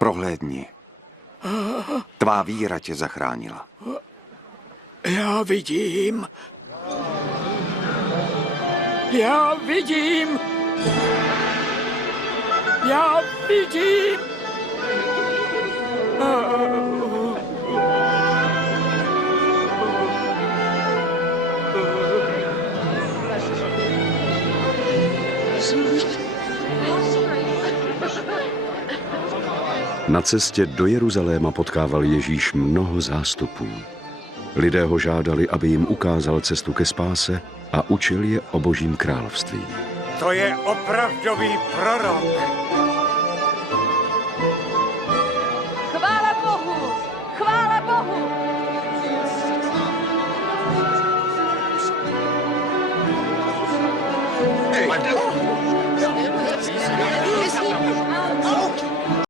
Prohlédni. Tvá víra tě zachránila. Já vidím. Já vidím. Já vidím. Na cestě do Jeruzaléma potkával Ježíš mnoho zástupů. Lidé ho žádali, aby jim ukázal cestu ke spáse a učil je o Božím království. To je opravdový prorok.